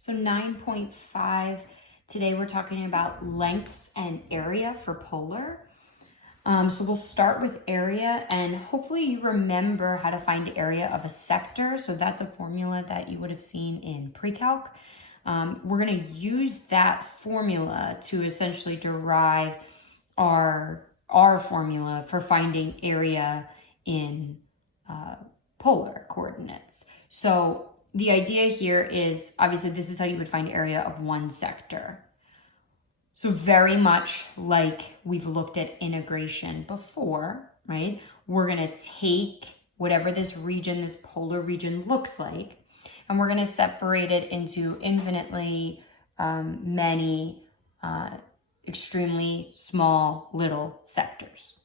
So 9.5, today we're talking about lengths and area for polar. So we'll start with area, and hopefully you remember how to find area of a sector. So that's a formula that you would have seen in pre-calc. We're going to use that formula to essentially derive our formula for finding area in polar coordinates. So the idea here is, obviously, this is how you would find area of one sector. So very much like we've looked at integration before, right? We're going to take whatever this region, this polar region looks like, and we're going to separate it into infinitely many extremely small little sectors.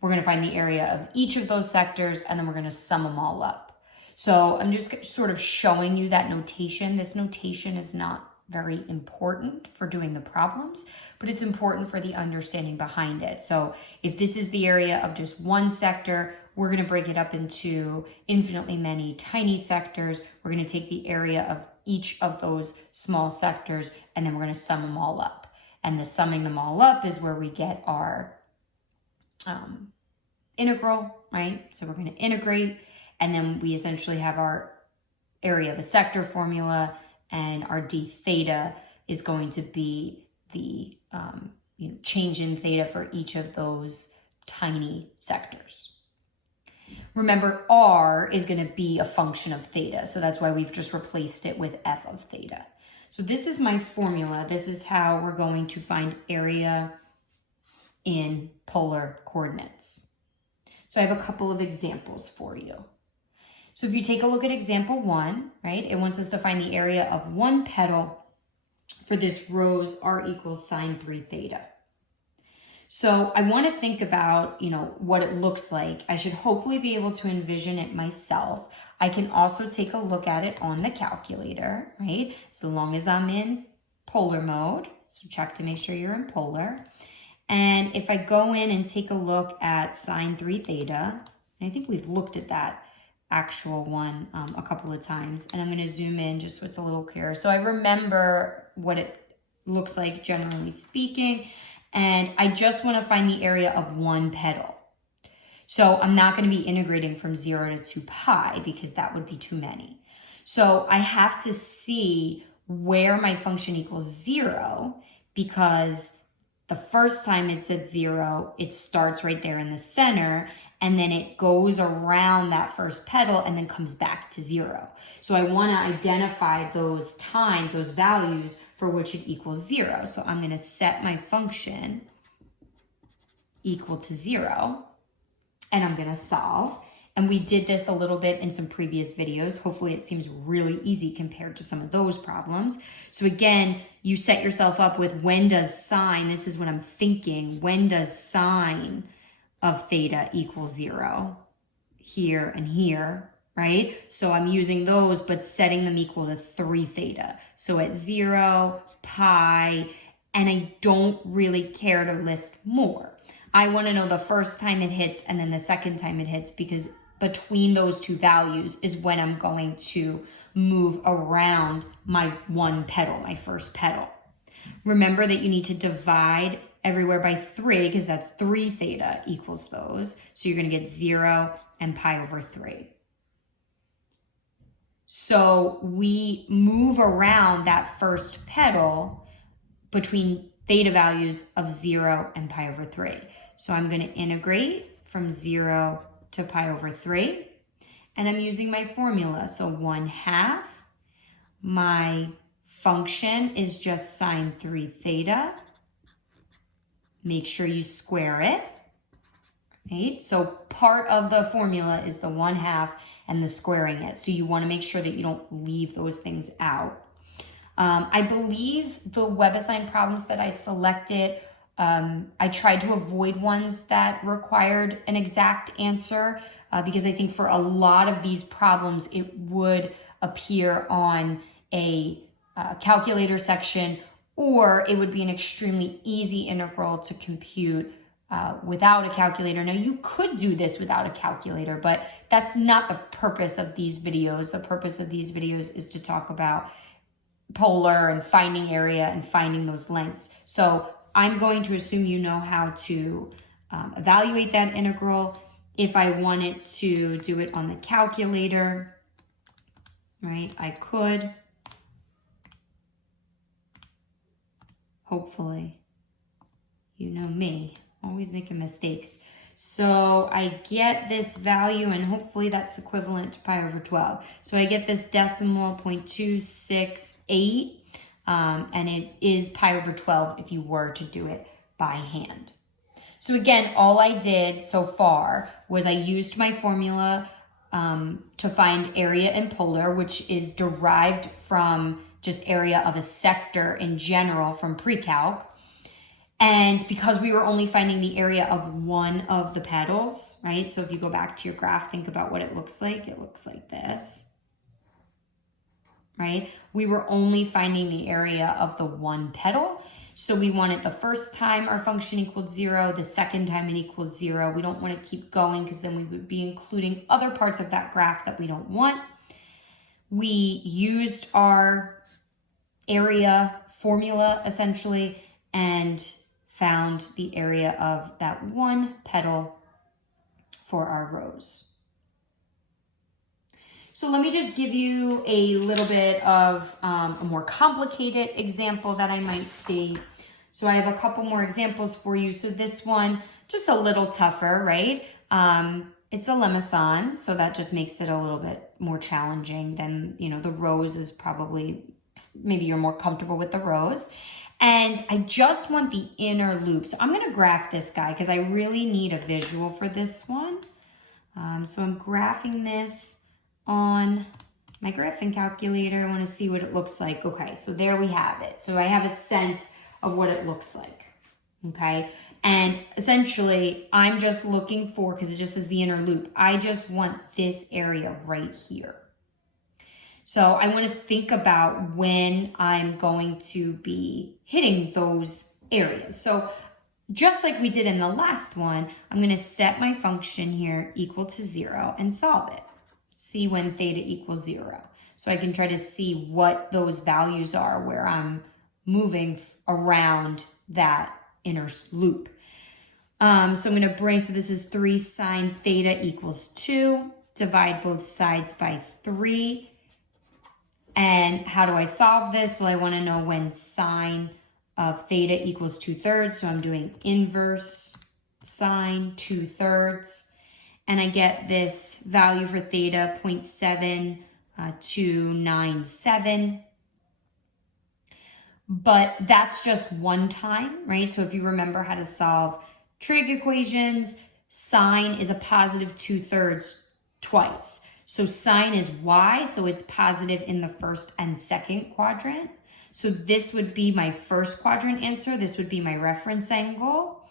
We're going to find the area of each of those sectors, and then we're going to sum them all up. So I'm just sort of showing you that notation. This notation is not very important for doing the problems, but it's important for the understanding behind it. So if this is the area of just one sector, we're going to break it up into infinitely many tiny sectors. We're going to take the area of each of those small sectors, and then we're going to sum them all up. And the summing them all up is where we get our integral, right? So we're going to integrate, and then we essentially have our area of a sector formula, and our d theta is going to be the change in theta for each of those tiny sectors. Remember, r is going to be a function of theta, so that's why we've just replaced it with f of theta. So this is my formula. This is how we're going to find area in polar coordinates. So I have a couple of examples for you. So if you take a look at example 1, right, it wants us to find the area of one petal for this rose r equals sine 3 theta. So I want to think about, what it looks like. I should hopefully be able to envision it myself. I can also take a look at it on the calculator, right? So long as I'm in polar mode. So check to make sure you're in polar. And if I go in and take a look at sine 3 theta, and I think we've looked at that actual one a couple of times, and I'm going to zoom in just so it's a little clearer. So I remember what it looks like generally speaking, and I just want to find the area of one petal. So I'm not going to be integrating from 0 to 2 pi because that would be too many. So I have to see where my function equals 0, because the first time it's at 0, it starts right there in the center, and then it goes around that first petal and then comes back to 0. So I want to identify those times, those values for which it equals 0. So I'm going to set my function equal to 0, and I'm going to solve. And we did this a little bit in some previous videos. Hopefully it seems really easy compared to some of those problems. So again, you set yourself up with when does sine, this is what I'm thinking, when does sine of theta equal 0? Here and here, right? So I'm using those, but setting them equal to 3 theta. So at 0, pi, and I don't really care to list more. I want to know the first time it hits and then the second time it hits, because between those two values is when I'm going to move around my one petal, my first petal. Remember that you need to divide everywhere by 3, because that's 3 theta equals those. So you're going to get 0 and pi over 3. So we move around that first petal between theta values of 0 and pi over 3. So I'm going to integrate from 0 to pi over 3. And I'm using my formula. So 1/2. My function is just sine 3 theta. Make sure you square it. Right? So part of the formula is the 1/2 and the squaring it. So you want to make sure that you don't leave those things out. I believe the WebAssign problems that I selected, I tried to avoid ones that required an exact answer because I think for a lot of these problems, it would appear on a calculator section, or it would be an extremely easy integral to compute without a calculator. Now, you could do this without a calculator, but that's not the purpose of these videos. The purpose of these videos is to talk about polar and finding area and finding those lengths. So I'm going to assume you know how to evaluate that integral. If I wanted to do it on the calculator, right, I could. Hopefully. You know me, always making mistakes. So I get this value, and hopefully that's equivalent to pi over 12. So I get this decimal 0.268, and it is pi over 12 if you were to do it by hand. So again, all I did so far was I used my formula to find area and polar, which is derived from just area of a sector in general from pre-calc. And because we were only finding the area of one of the petals, right? So if you go back to your graph, think about what it looks like. It looks like this, right? We were only finding the area of the one petal. So we want it the first time our function equaled 0, the second time it equals 0. We don't want to keep going because then we would be including other parts of that graph that we don't want. We used our area formula essentially and found the area of that one petal for our rose. So let me just give you a little bit of a more complicated example that I might see. So I have a couple more examples for you. So this one, just a little tougher, right? It's a lemison, so that just makes it a little bit more challenging than, you know, the rose is probably, maybe you're more comfortable with the rose. And I just want the inner loop. So I'm gonna graph this guy because I really need a visual for this one. So I'm graphing this on my graphing calculator. I wanna see what it looks like. Okay, so there we have it. So I have a sense of what it looks like, okay? And essentially, I'm just looking for, because it just says the inner loop, I just want this area right here. So I want to think about when I'm going to be hitting those areas. So just like we did in the last one, I'm going to set my function here equal to 0 and solve it. See when theta equals 0. So I can try to see what those values are where I'm moving around that inner loop. So I'm going to bring, so this is 3 sine theta equals 2. Divide both sides by 3. And how do I solve this? Well, I want to know when sine of theta equals 2/3. So I'm doing inverse sine 2/3. And I get this value for theta, 0.7297. But that's just one time, right? So if you remember how to solve trig equations, sine is a positive 2/3 twice. So sine is y, so it's positive in the first and second quadrant. So this would be my first quadrant answer. This would be my reference angle.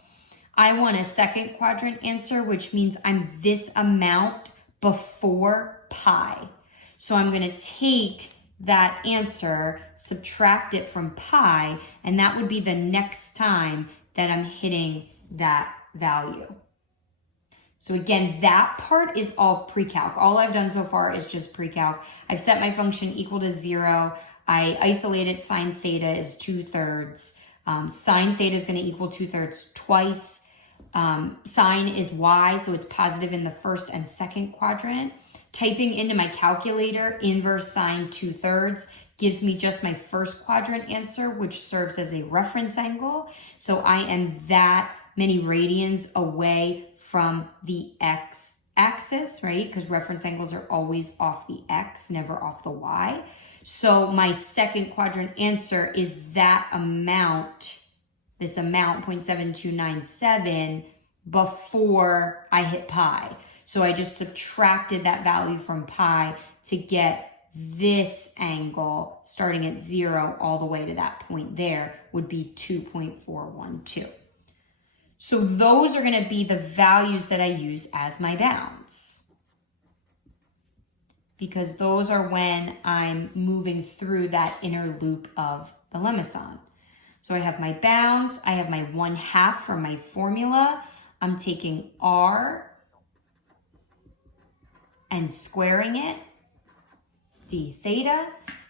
I want a second quadrant answer, which means I'm this amount before pi. So I'm going to take that answer, subtract it from pi, and that would be the next time that I'm hitting that value. So again, that part is all pre-calc. All I've done so far is just pre-calc. I've set my function equal to 0. I isolated sine theta as 2/3. Sine theta is going to equal 2/3 twice. Sine is y, so it's positive in the first and second quadrant. Typing into my calculator inverse sine 2/3 gives me just my first quadrant answer, which serves as a reference angle. So I am that many radians away from the x-axis, right? Because reference angles are always off the x, never off the y. So my second quadrant answer is that amount, this amount, 0.7297, before I hit pi. So I just subtracted that value from pi to get this angle starting at 0 all the way to that point there would be 2.412. So those are going to be the values that I use as my bounds, because those are when I'm moving through that inner loop of the lemison. So I have my bounds, I have my 1/2 from my formula. I'm taking r and squaring it, d theta,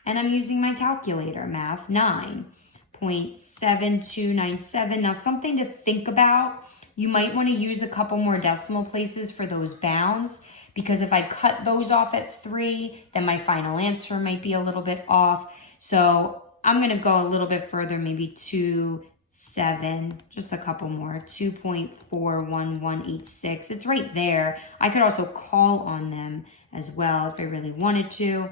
and I'm using my calculator, math 9.7297. Now, something to think about, you might want to use a couple more decimal places for those bounds, because if I cut those off at 3, then my final answer might be a little bit off. So I'm going to go a little bit further, maybe 2.7, just a couple more, 2.41186. It's right there. I could also call on them as well if I really wanted to.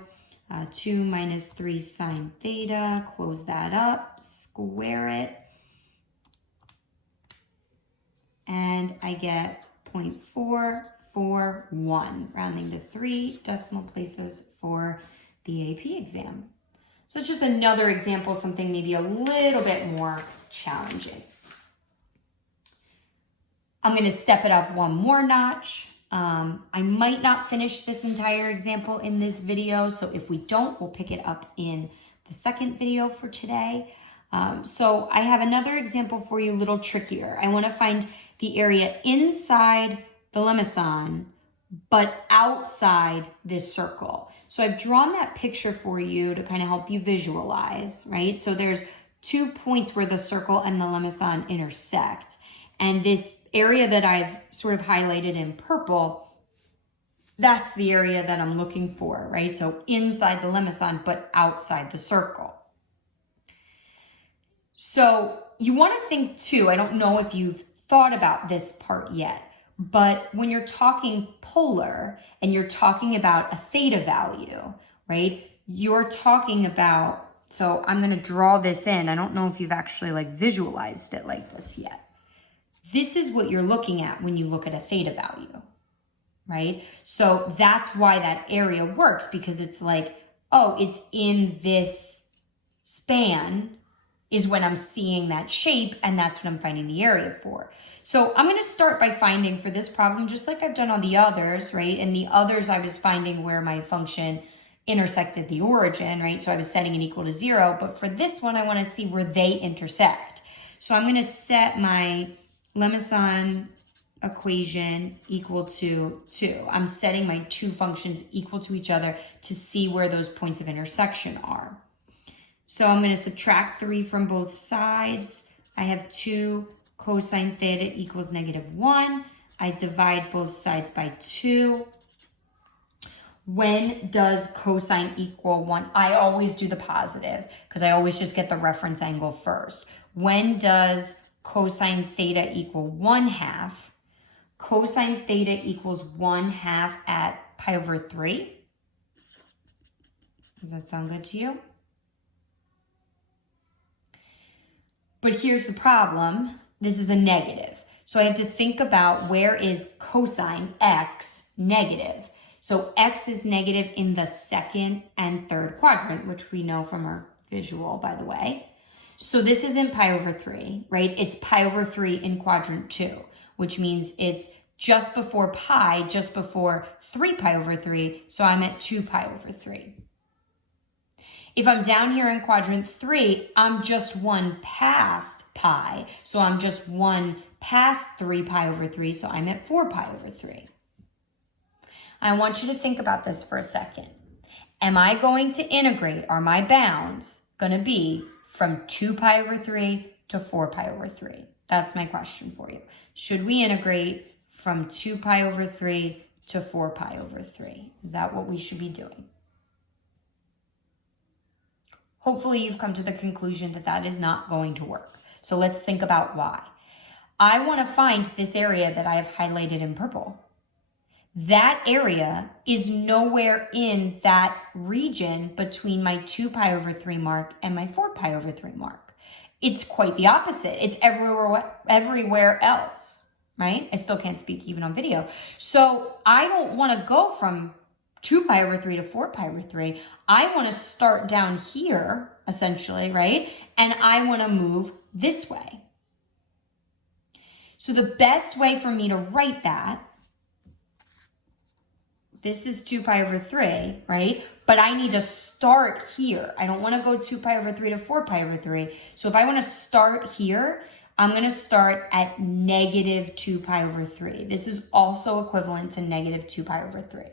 2 minus 3 sine theta, close that up, square it, and I get 0.441, rounding to 3 decimal places for the AP exam. So it's just another example, something maybe a little bit more challenging. I'm going to step it up one more notch. I might not finish this entire example in this video, so if we don't, we'll pick it up in the second video for today. So I have another example for you, a little trickier. I want to find the area inside the lemmason, but outside this circle. So I've drawn that picture for you to kind of help you visualize, right? So there's 2 points where the circle and the lemmason intersect. And this area that I've sort of highlighted in purple, that's the area that I'm looking for, right? So inside the lemmason, but outside the circle. So you want to think too, I don't know if you've thought about this part yet, but when you're talking polar and you're talking about a theta value, right? You're talking about, so I'm going to draw this in. I don't know if you've actually like visualized it like this yet. This is what you're looking at when you look at a theta value, right? So that's why that area works, because it's like, oh, it's in this span is when I'm seeing that shape, and that's what I'm finding the area for. So I'm going to start by finding for this problem, just like I've done on the others, right? And the others I was finding where my function intersected the origin, right? So I was setting it equal to 0, but for this one, I want to see where they intersect. So I'm going to set my lemmason equation equal to 2. I'm setting my two functions equal to each other to see where those points of intersection are. So I'm going to subtract 3 from both sides. I have 2 cosine theta equals -1. I divide both sides by 2. When does cosine equal 1? I always do the positive because I always just get the reference angle first. When does cosine theta equal 1/2? Cosine theta equals 1/2 at pi over 3. Does that sound good to you? But here's the problem. This is a negative. So I have to think about where is cosine x negative. So x is negative in the second and third quadrant, which we know from our visual, by the way. So this isn't pi over 3, right? It's pi over 3 in quadrant 2, which means it's just before pi, just before 3 pi over 3. So I'm at 2 pi over 3. If I'm down here in quadrant 3, I'm just 1 past pi. So I'm just 1 past 3 pi over 3. So I'm at 4 pi over 3. I want you to think about this for a second. Am I going to integrate? Are my bounds going to be from 2 pi over 3 to 4 pi over 3? That's my question for you. Should we integrate from 2 pi over 3 to 4 pi over 3? Is that what we should be doing? Hopefully you've come to the conclusion that that is not going to work. So let's think about why. I want to find this area that I have highlighted in purple. That area is nowhere in that region between my 2 pi over 3 mark and my 4 pi over 3 mark. It's quite the opposite. It's everywhere else, right? I still can't speak even on video. So I don't want to go from 2 pi over 3 to 4 pi over 3. I want to start down here, essentially, right? And I want to move this way. So the best way for me to write that, this is 2 pi over 3, right? But I need to start here. I don't want to go 2 pi over 3 to 4 pi over 3. So if I want to start here, I'm going to start at -2 pi over 3. This is also equivalent to -2 pi over 3.